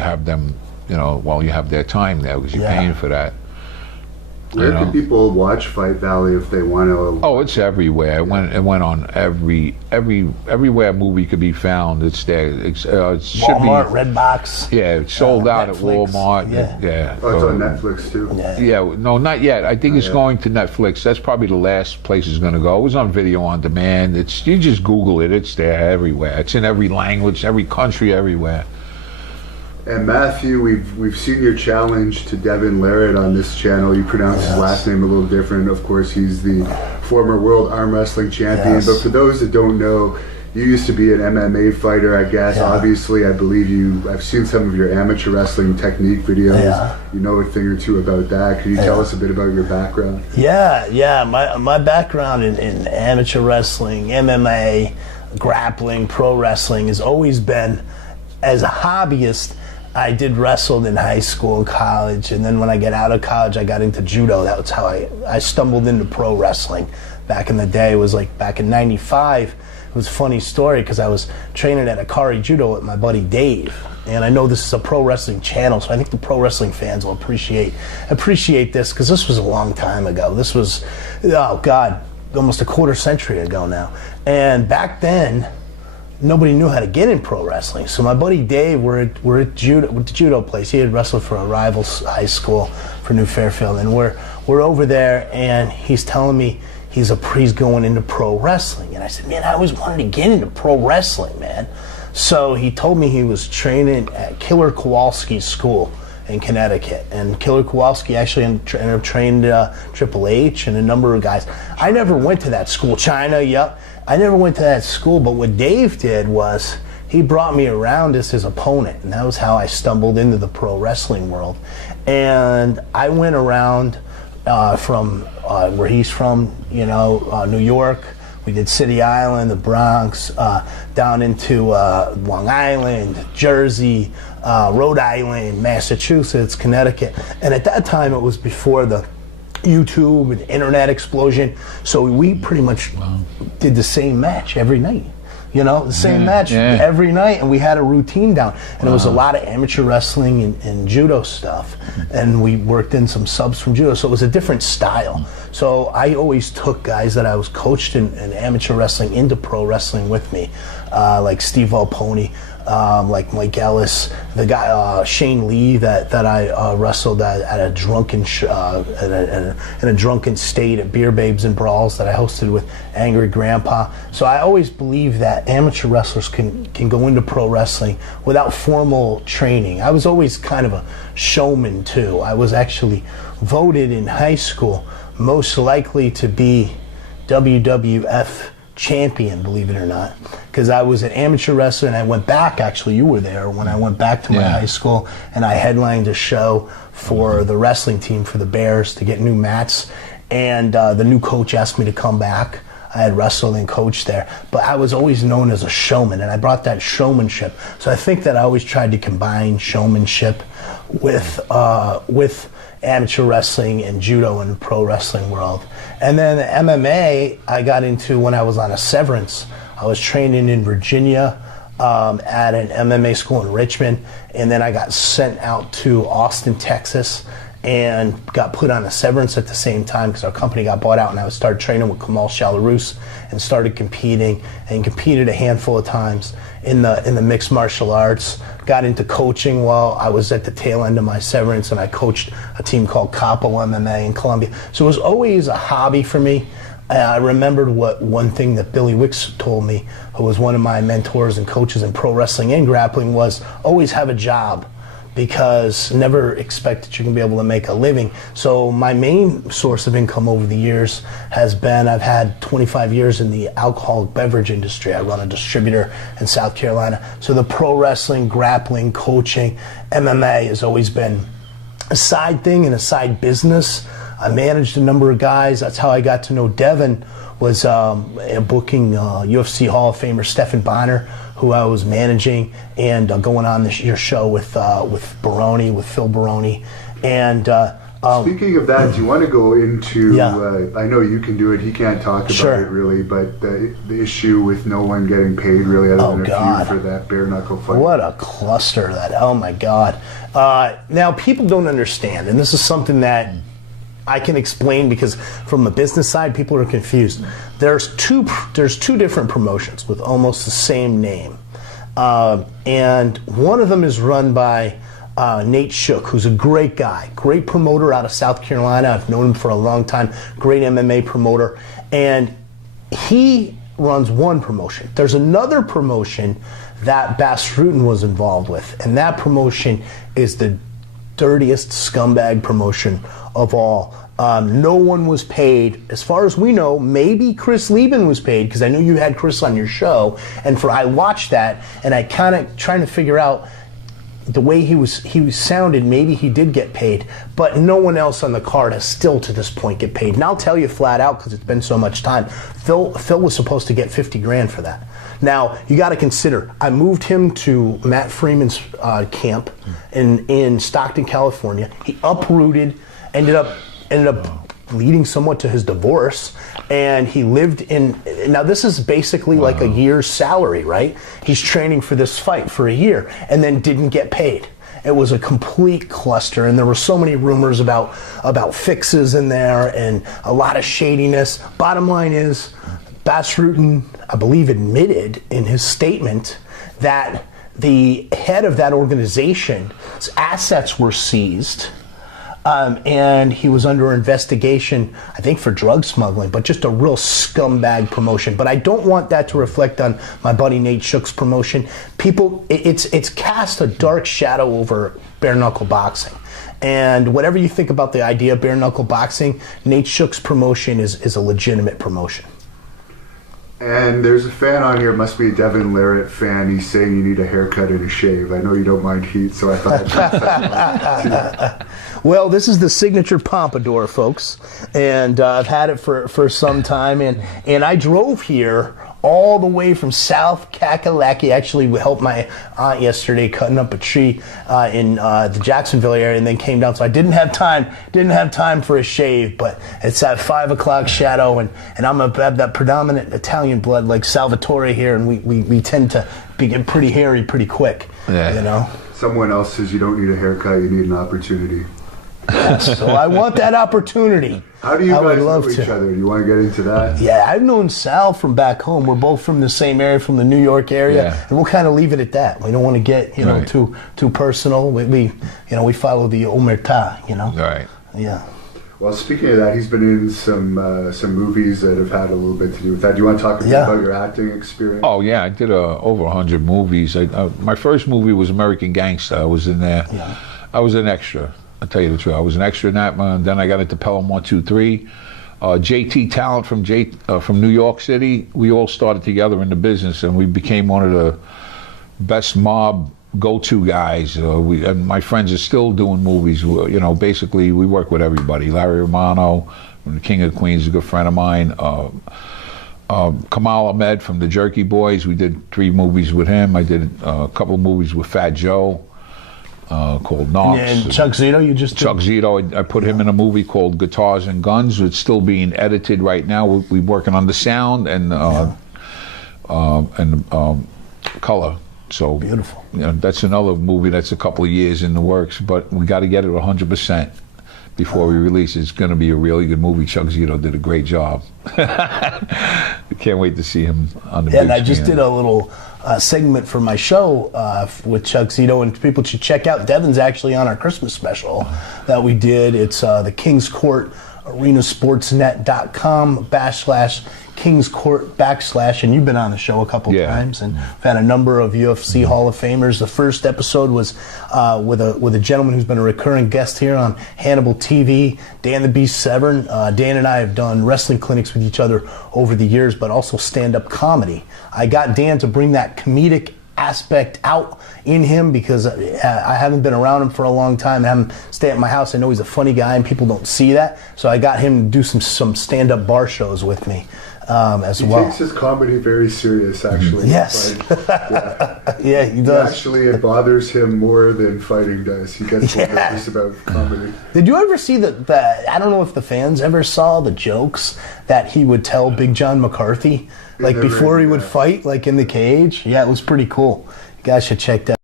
have them, while you have their time there, because you're paying for that. Where can people watch Fight Valley if they want to? Oh, it's everywhere. It went on everywhere a movie could be found. It's there. It should Walmart, Redbox. Yeah, it's sold out Netflix. at Walmart. Yeah. Oh, it's on Netflix too. Yeah, no, not yet. I think it's going to Netflix. That's probably the last place it's going to go. It was on video on demand. You just Google it. It's there everywhere. It's in every language, every country, everywhere. And Matthew, we've seen your challenge to Devin Larratt on this channel. You pronounce his last name a little different. Of course, he's the former world arm wrestling champion. Yes. But for those that don't know, you used to be an MMA fighter, I guess. Yeah. Obviously, I believe I've seen some of your amateur wrestling technique videos. Yeah. You know a thing or two about that. Can you tell us a bit about your background? Yeah. My background in amateur wrestling, MMA, grappling, pro wrestling has always been, as a hobbyist, I did wrestle in high school and college, and then when I got out of college, I got into judo. That was how I stumbled into pro wrestling. Back in the day, it was like back in '95. It was a funny story because I was training at Akari Judo with my buddy Dave, and I know this is a pro wrestling channel, so I think the pro wrestling fans will appreciate this because this was a long time ago. This was, almost a quarter century ago now, and back then, nobody knew how to get in pro wrestling. So my buddy Dave, we're at the judo place. He had wrestled for a rival high school for New Fairfield, and we're over there, and he's telling me he's going into pro wrestling. And I said, man, I always wanted to get into pro wrestling, man. So he told me he was training at Killer Kowalski's school in Connecticut, and Killer Kowalski actually ended up trained Triple H and a number of guys. I never went to that school. China, yep. I never went to that school, but what Dave did was he brought me around as his opponent, and that was how I stumbled into the pro wrestling world. And I went around from where he's from, New York. We did City Island, the Bronx, down into Long Island, Jersey, Rhode Island, Massachusetts, Connecticut. And at that time, it was before the YouTube and internet explosion, so we pretty much did the same match every night. The same match every night, and we had a routine down. And it was a lot of amateur wrestling and judo stuff, and we worked in some subs from judo, so it was a different style. So I always took guys that I was coached in amateur wrestling into pro wrestling with me, like Steve Volponi, like Mike Ellis, the guy Shane Lee that I wrestled at a drunken in a drunken state at Beer Babes and Brawls that I hosted with Angry Grandpa. So I always believe that amateur wrestlers can go into pro wrestling without formal training. I was always kind of a showman too. I was actually voted in high school most likely to be WWF champion, believe it or not, because I was an amateur wrestler, and I went back, actually you were there when I went back to my high school, and I headlined a show for the wrestling team for the Bears to get new mats, and the new coach asked me to come back. I had wrestled and coached there, but I was always known as a showman, and I brought that showmanship. So I think that I always tried to combine showmanship with amateur wrestling and judo in the pro wrestling world. And then MMA, I got into when I was on a severance. I was training in Virginia at an MMA school in Richmond, and then I got sent out to Austin, Texas, and got put on a severance at the same time because our company got bought out, and I started training with Kamal Shalarus and started competing, and competed a handful of times in the mixed martial arts. Got into coaching while I was at the tail end of my severance, and I coached a team called Capo MMA in Colombia. So it was always a hobby for me. I remembered one thing that Billy Wicks told me, who was one of my mentors and coaches in pro wrestling and grappling, was always have a job, because never expect that you're going to be able to make a living. So my main source of income over the years has been, I've had 25 years in the alcoholic beverage industry. I run a distributor in South Carolina. So the pro wrestling, grappling, coaching, MMA has always been a side thing and a side business. I managed a number of guys. That's how I got to know Devin, was booking UFC Hall of Famer Stephan Bonner, who I was managing, and going on your show with Baroni, with Phil Baroni. And Speaking of that, do you want to go into, Yeah. I know you can do it, he can't talk about Sure. it really, but the issue with no one getting paid really other than a God. few for that bare knuckle fight. What a cluster that, oh my God. Now, people don't understand, and this is something that I can explain because from the business side, people are confused. There's two different promotions with almost the same name. And one of them is run by Nate Shook, who's a great guy, great promoter out of South Carolina. I've known him for a long time, great MMA promoter. And he runs one promotion. There's another promotion that Bas Rutten was involved with, and that promotion is the dirtiest scumbag promotion of all. No one was paid, as far as we know. Maybe Chris Lieben was paid because I know you had Chris on your show, and I watched that, and I kind of trying to figure out the way he was sounded. Maybe he did get paid, but no one else on the card has still to this point get paid. And I'll tell you flat out because it's been so much time. Phil was supposed to get 50 grand for that. Now you got to consider, I moved him to Matt Freeman's camp in Stockton, California. He uprooted, ended up leading somewhat to his divorce, and he lived in, now this is basically like a year's salary, right? He's training for this fight for a year and then didn't get paid. It was a complete cluster, and there were so many rumors about fixes in there and a lot of shadiness. Bottom line is, Bas Rutten, I believe, admitted in his statement that the head of that organization's assets were seized, and he was under investigation, I think, for drug smuggling, but just a real scumbag promotion. But I don't want that to reflect on my buddy Nate Shook's promotion. People, it's cast a dark shadow over bare knuckle boxing. And whatever you think about the idea of bare knuckle boxing, Nate Shook's promotion is a legitimate promotion. And there's a fan on here, must be a Devin Larratt fan. He's saying you need a haircut and a shave. I know you don't mind heat, so I thought I'd pass that on. Well, this is the signature pompadour, folks, and I've had it for some time, and I drove here all the way from South Kakalaki. Actually, we helped my aunt yesterday cutting up a tree in the Jacksonville area, and then came down. So I didn't have time for a shave, but it's that 5 o'clock shadow, and I'm have that predominant Italian blood like Salvatore here, and we tend to get pretty hairy pretty quick. Yeah. You know. Someone else says you don't need a haircut, you need an opportunity. Yes, so I want that opportunity. How do you guys know each other? Do you want to get into that? Yeah, I've known Sal from back home. We're both from the same area, from the New York area, and we'll kind of leave it at that. We don't want to get Right. too personal. We follow the omerta. Right. Yeah. Well, speaking of that, he's been in some movies that have had a little bit to do with that. Do you want to talk a bit about your acting experience? Oh yeah, I did over 100 movies. My first movie was American Gangster. I was in there. Yeah. I was an extra. I'll tell you the truth. I was an extra in that one. Then I got into Pelham 123. JT Talent from New York City. We all started together in the business, and we became one of the best mob go-to guys. And my friends are still doing movies. Basically we work with everybody. Larry Romano from the King of Queens is a good friend of mine. Kamal Ahmed from the Jerky Boys. We did 3 movies with him. I did a couple of movies with Fat Joe. Called Knox. And Chuck Zito, you just did? Chuck Zito, I put him in a movie called Guitars and Guns. It's still being edited right now. We're working on the sound and color. So beautiful. That's another movie that's a couple of years in the works, but we got to get it 100% before we release it. It's going to be a really good movie. Chuck Zito did a great job. I can't wait to see him on the big And I just screen. did a little segment for my show with Chuck Zito, and people should check out. Devin's actually on our Christmas special that we did. It's the King's Court arenasportsnet.com/King's Court / and you've been on the show a couple times, and we've had a number of UFC Hall of Famers. The first episode was with a gentleman who's been a recurring guest here on Hannibaltv, Dan the Beast Severn. Dan and I have done wrestling clinics with each other over the years, but also stand-up comedy. I got Dan to bring that comedic aspect out in him because I haven't been around him for a long time. I haven't stayed at my house. I know he's a funny guy and people don't see that. So I got him to do some stand-up bar shows with me. as well. He takes his comedy very serious, actually. Yes. Yeah, he does. Actually, it bothers him more than fighting does. He gets more nervous about comedy. Did you ever see I don't know if the fans ever saw the jokes that he would tell Big John McCarthy, like before he would fight, like in the cage? Yeah, it was pretty cool. You guys should check that out.